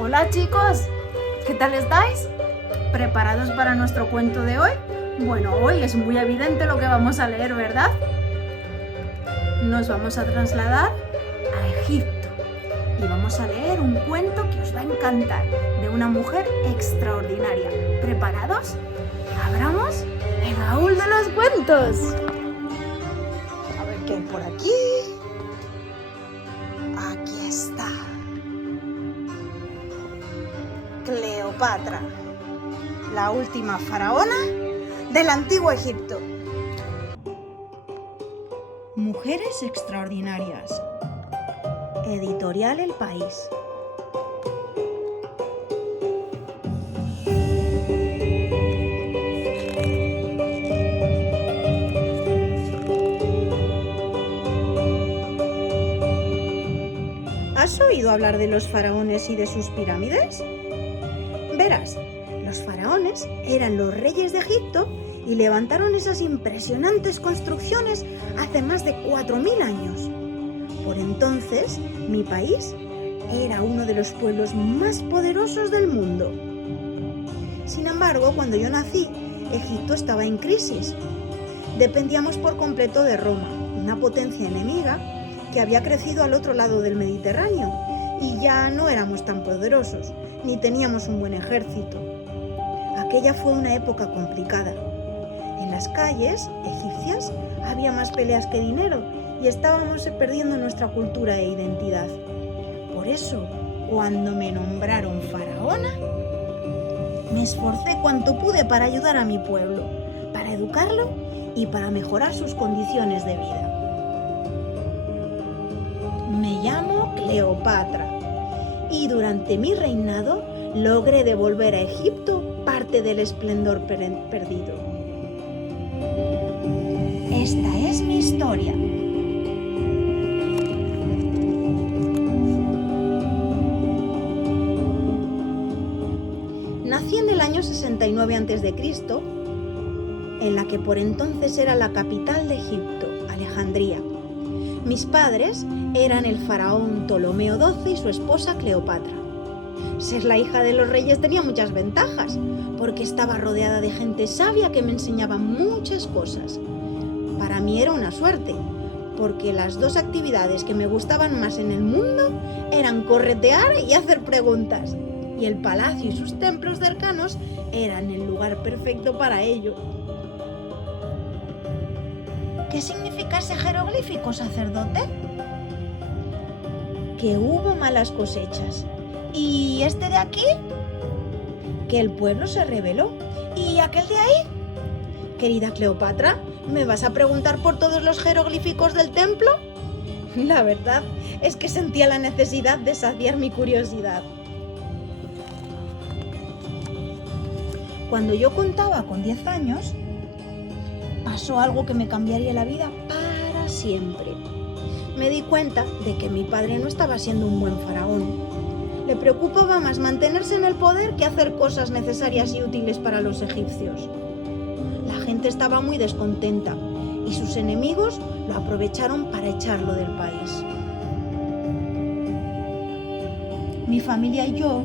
Hola chicos, ¿qué tal estáis? ¿Preparados para nuestro cuento de hoy? Bueno, hoy es muy evidente lo que vamos a leer, ¿verdad? Nos vamos a trasladar a Egipto y vamos a leer un cuento que os va a encantar, de una mujer extraordinaria. ¿Preparados? ¡Abramos el baúl de los cuentos! A ver qué hay por aquí. Aquí está. Cleopatra, la última faraona del antiguo Egipto. Mujeres extraordinarias. Editorial El País. ¿Has oído hablar de los faraones y de sus pirámides? Verás, los faraones eran los reyes de Egipto y levantaron esas impresionantes construcciones hace más de 4.000 años. Por entonces, mi país era uno de los pueblos más poderosos del mundo. Sin embargo, cuando yo nací, Egipto estaba en crisis. Dependíamos por completo de Roma, una potencia enemiga que había crecido al otro lado del Mediterráneo, y ya no éramos tan poderosos, ni teníamos un buen ejército. Aquella fue una época complicada. En las calles egipcias había más peleas que dinero y estábamos perdiendo nuestra cultura e identidad. Por eso, cuando me nombraron faraona, me esforcé cuanto pude para ayudar a mi pueblo, para educarlo y para mejorar sus condiciones de vida. Me llamo Cleopatra y durante mi reinado logré devolver a Egipto parte del esplendor perdido. Esta es mi historia. Nací en el año 69 a.C., en la que por entonces era la capital de Egipto, Alejandría. Mis padres eran el faraón Ptolomeo XII y su esposa Cleopatra. Ser la hija de los reyes tenía muchas ventajas, porque estaba rodeada de gente sabia que me enseñaba muchas cosas. Para mí era una suerte, porque las dos actividades que me gustaban más en el mundo eran corretear y hacer preguntas, y el palacio y sus templos cercanos eran el lugar perfecto para ello. ¿Qué significa ese jeroglífico, sacerdote? Que hubo malas cosechas. ¿Y este de aquí? Que el pueblo se rebeló. ¿Y aquel de ahí? Querida Cleopatra, ¿me vas a preguntar por todos los jeroglíficos del templo? La verdad es que sentía la necesidad de saciar mi curiosidad. Cuando yo contaba con 10 años, pasó algo que me cambiaría la vida para siempre. Me di cuenta de que mi padre no estaba siendo un buen faraón. Le preocupaba más mantenerse en el poder que hacer cosas necesarias y útiles para los egipcios. La gente estaba muy descontenta y sus enemigos lo aprovecharon para echarlo del país. Mi familia y yo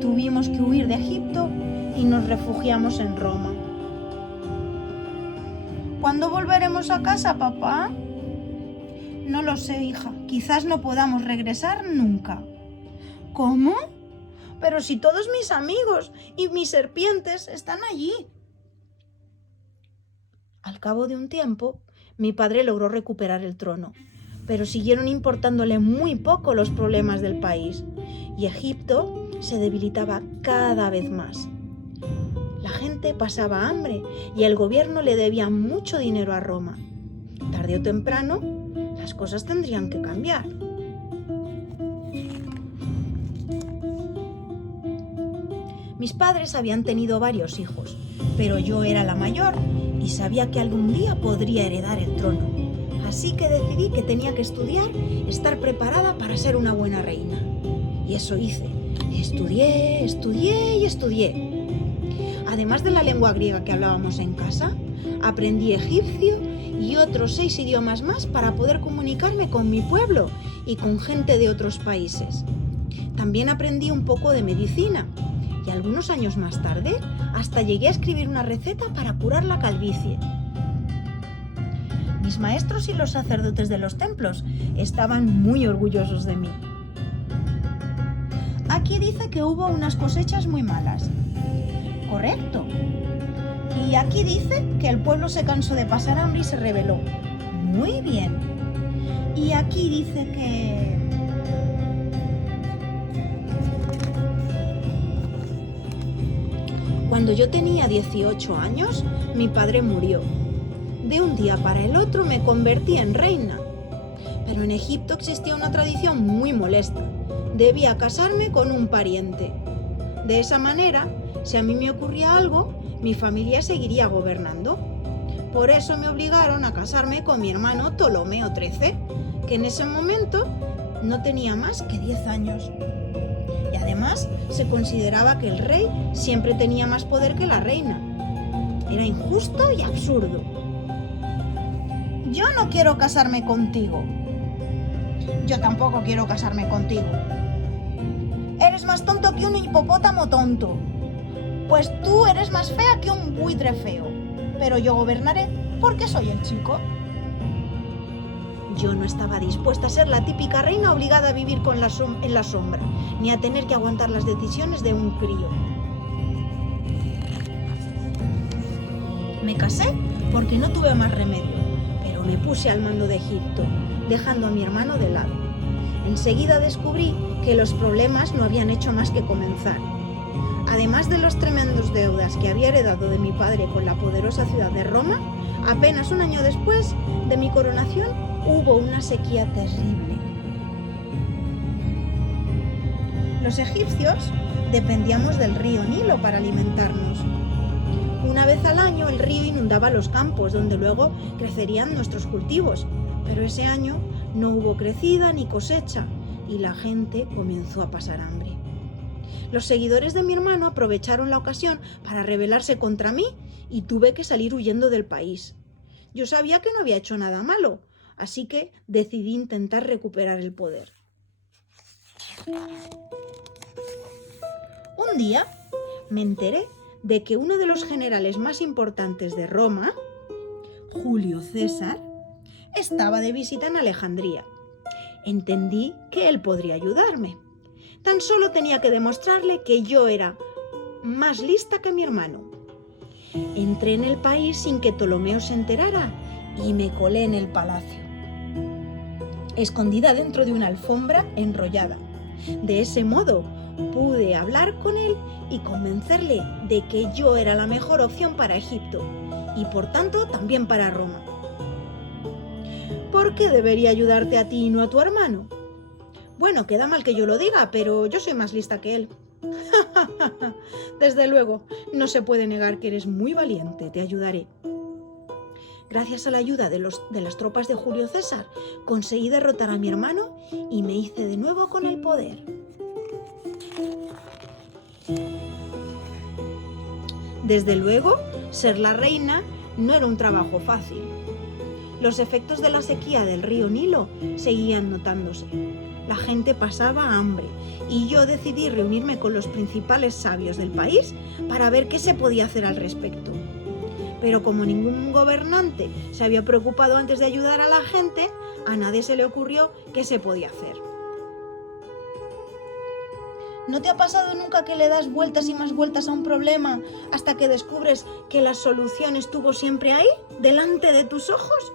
tuvimos que huir de Egipto y nos refugiamos en Roma. ¿Cuándo volveremos a casa, papá? No lo sé, hija. Quizás no podamos regresar nunca. ¿Cómo? Pero si todos mis amigos y mis serpientes están allí. Al cabo de un tiempo, mi padre logró recuperar el trono, pero siguieron importándole muy poco los problemas del país, y Egipto se debilitaba cada vez más. La gente pasaba hambre y el gobierno le debía mucho dinero a Roma. Tarde o temprano, las cosas tendrían que cambiar. Mis padres habían tenido varios hijos, pero yo era la mayor y sabía que algún día podría heredar el trono. Así que decidí que tenía que estudiar, estar preparada para ser una buena reina. Y eso hice. Estudié y estudié. Además de la lengua griega que hablábamos en casa, aprendí egipcio y otros 6 idiomas más para poder comunicarme con mi pueblo y con gente de otros países. También aprendí un poco de medicina y algunos años más tarde hasta llegué a escribir una receta para curar la calvicie. Mis maestros y los sacerdotes de los templos estaban muy orgullosos de mí. Aquí dice que hubo unas cosechas muy malas. Correcto. Y aquí dice que el pueblo se cansó de pasar hambre y se rebeló. Muy bien. Y aquí dice que... Cuando yo tenía 18 años, mi padre murió. De un día para el otro me convertí en reina. Pero en Egipto existía una tradición muy molesta. Debía casarme con un pariente. De esa manera, si a mí me ocurría algo, mi familia seguiría gobernando. Por eso me obligaron a casarme con mi hermano Ptolomeo XIII, que en ese momento no tenía más que 10 años. Y además se consideraba que el rey siempre tenía más poder que la reina. Era injusto y absurdo. Yo no quiero casarme contigo. Yo tampoco quiero casarme contigo. Eres más tonto que un hipopótamo tonto. Pues tú eres más fea que un buitre feo. Pero yo gobernaré porque soy el chico. Yo no estaba dispuesta a ser la típica reina obligada a vivir en la sombra, ni a tener que aguantar las decisiones de un crío. Me casé porque no tuve más remedio, pero me puse al mando de Egipto, dejando a mi hermano de lado. Enseguida descubrí que los problemas no habían hecho más que comenzar. Además de los tremendos deudas que había heredado de mi padre con la poderosa ciudad de Roma, apenas un año después de mi coronación hubo una sequía terrible. Los egipcios dependíamos del río Nilo para alimentarnos. Una vez al año el río inundaba los campos donde luego crecerían nuestros cultivos, pero ese año no hubo crecida ni cosecha y la gente comenzó a pasar hambre. Los seguidores de mi hermano aprovecharon la ocasión para rebelarse contra mí y tuve que salir huyendo del país. Yo sabía que no había hecho nada malo, así que decidí intentar recuperar el poder. Un día me enteré de que uno de los generales más importantes de Roma, Julio César, estaba de visita en Alejandría. Entendí que él podría ayudarme. Tan solo tenía que demostrarle que yo era más lista que mi hermano. Entré en el país sin que Ptolomeo se enterara y me colé en el palacio, escondida dentro de una alfombra enrollada. De ese modo pude hablar con él y convencerle de que yo era la mejor opción para Egipto y por tanto también para Roma. ¿Por qué debería ayudarte a ti y no a tu hermano? Bueno, queda mal que yo lo diga, pero yo soy más lista que él. Desde luego, no se puede negar que eres muy valiente, te ayudaré. Gracias a la ayuda de las tropas de Julio César, conseguí derrotar a mi hermano y me hice de nuevo con el poder. Desde luego, ser la reina no era un trabajo fácil. Los efectos de la sequía del río Nilo seguían notándose. La gente pasaba hambre y yo decidí reunirme con los principales sabios del país para ver qué se podía hacer al respecto. Pero como ningún gobernante se había preocupado antes de ayudar a la gente, a nadie se le ocurrió qué se podía hacer. ¿No te ha pasado nunca que le das vueltas y más vueltas a un problema hasta que descubres que la solución estuvo siempre ahí, delante de tus ojos?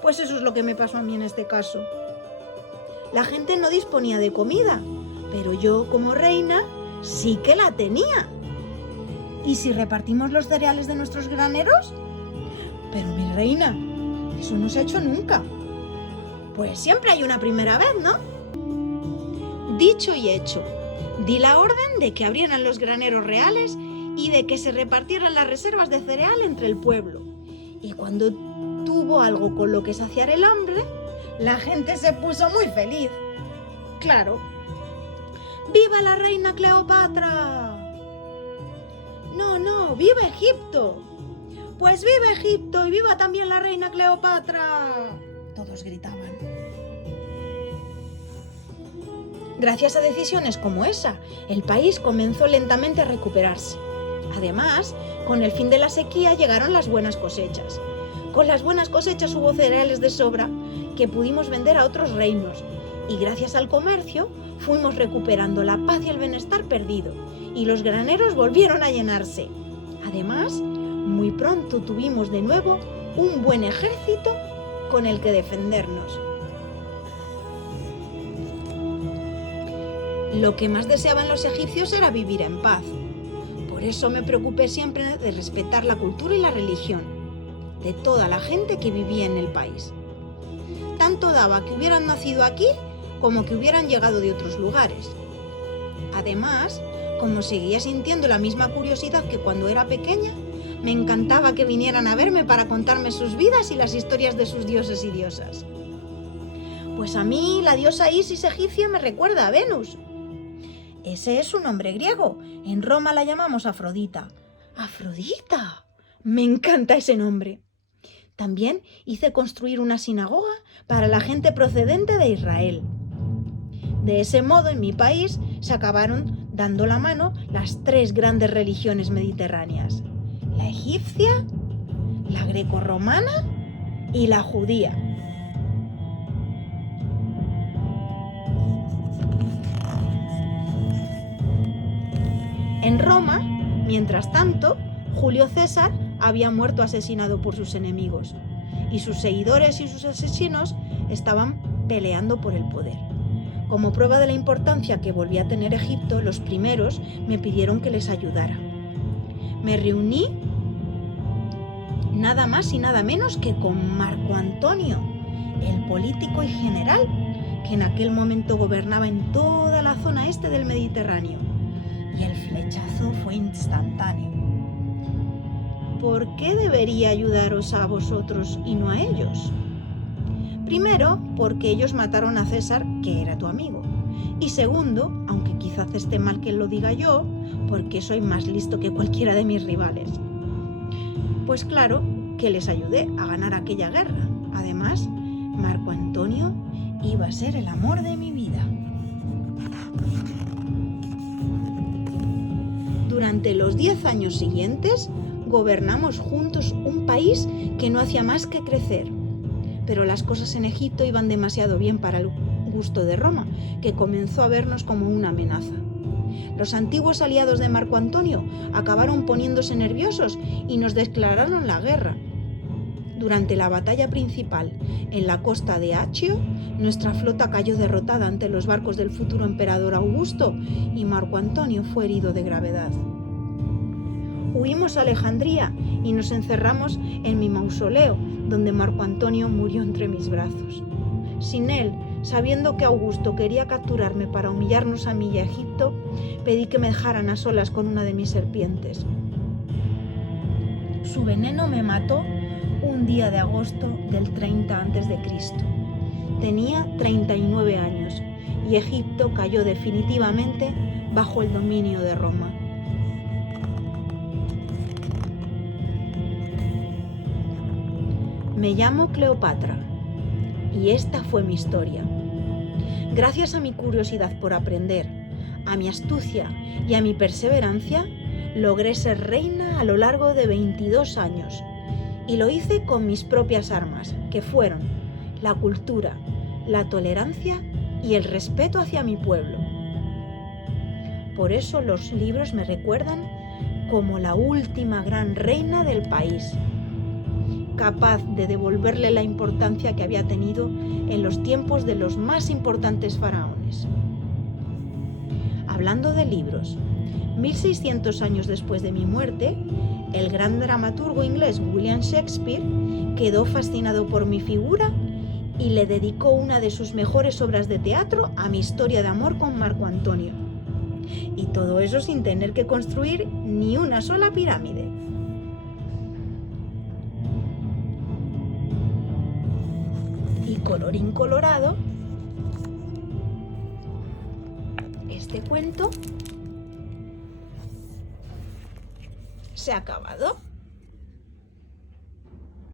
Pues eso es lo que me pasó a mí en este caso. La gente no disponía de comida, pero yo, como reina, sí que la tenía. ¿Y si repartimos los cereales de nuestros graneros? Pero mi reina, eso no se ha hecho nunca. Pues siempre hay una primera vez, ¿no? Dicho y hecho, di la orden de que abrieran los graneros reales y de que se repartieran las reservas de cereal entre el pueblo. Y cuando tuvo algo con lo que saciar el hambre, la gente se puso muy feliz. Claro. ¡Viva la reina Cleopatra! No, ¡viva Egipto! Pues viva Egipto y viva también la reina Cleopatra. Todos gritaban. Gracias a decisiones como esa, el país comenzó lentamente a recuperarse. Además, con el fin de la sequía llegaron las buenas cosechas. Con las buenas cosechas hubo cereales de sobra que pudimos vender a otros reinos, y gracias al comercio fuimos recuperando la paz y el bienestar perdido, y los graneros volvieron a llenarse. Además, muy pronto tuvimos de nuevo un buen ejército con el que defendernos. Lo que más deseaban los egipcios era vivir en paz. Por eso me preocupé siempre de respetar la cultura y la religión de toda la gente que vivía en el país. Tanto daba que hubieran nacido aquí como que hubieran llegado de otros lugares. Además, como seguía sintiendo la misma curiosidad que cuando era pequeña, me encantaba que vinieran a verme para contarme sus vidas y las historias de sus dioses y diosas. Pues a mí la diosa Isis egipcia me recuerda a Venus. Ese es su nombre griego. En Roma la llamamos Afrodita. ¡Afrodita! Me encanta ese nombre. También hice construir una sinagoga para la gente procedente de Israel. De ese modo, en mi país se acabaron dando la mano las 3 grandes religiones mediterráneas: la egipcia, la grecorromana y la judía. En Roma, mientras tanto, Julio César había muerto asesinado por sus enemigos, y sus seguidores y sus asesinos estaban peleando por el poder. Como prueba de la importancia que volvía a tener Egipto, los primeros me pidieron que les ayudara. Me reuní nada más y nada menos que con Marco Antonio, el político y general que en aquel momento gobernaba en toda la zona este del Mediterráneo. Y el flechazo fue instantáneo. ¿Por qué debería ayudaros a vosotros y no a ellos? Primero, porque ellos mataron a César, que era tu amigo. Y segundo, aunque quizás esté mal que lo diga yo, porque soy más listo que cualquiera de mis rivales. Pues claro, que les ayudé a ganar aquella guerra. Además, Marco Antonio iba a ser el amor de mi vida. Durante los 10 años siguientes, gobernamos juntos un país que no hacía más que crecer. Pero las cosas en Egipto iban demasiado bien para el gusto de Roma, que comenzó a vernos como una amenaza. Los antiguos aliados de Marco Antonio acabaron poniéndose nerviosos y nos declararon la guerra. Durante la batalla principal en la costa de Achio, nuestra flota cayó derrotada ante los barcos del futuro emperador Augusto y Marco Antonio fue herido de gravedad. Huimos a Alejandría y nos encerramos en mi mausoleo, donde Marco Antonio murió entre mis brazos. Sin él, sabiendo que Augusto quería capturarme para humillarnos a mí y a Egipto, pedí que me dejaran a solas con una de mis serpientes. Su veneno me mató un día de agosto del 30 a.C. Tenía 39 años y Egipto cayó definitivamente bajo el dominio de Roma. Me llamo Cleopatra y esta fue mi historia. Gracias a mi curiosidad por aprender, a mi astucia y a mi perseverancia, logré ser reina a lo largo de 22 años y lo hice con mis propias armas, que fueron la cultura, la tolerancia y el respeto hacia mi pueblo. Por eso los libros me recuerdan como la última gran reina del país, capaz de devolverle la importancia que había tenido en los tiempos de los más importantes faraones. Hablando de libros, 1600 años después de mi muerte, el gran dramaturgo inglés William Shakespeare quedó fascinado por mi figura y le dedicó una de sus mejores obras de teatro a mi historia de amor con Marco Antonio. Y todo eso sin tener que construir ni una sola pirámide. Y colorín colorado, este cuento se ha acabado.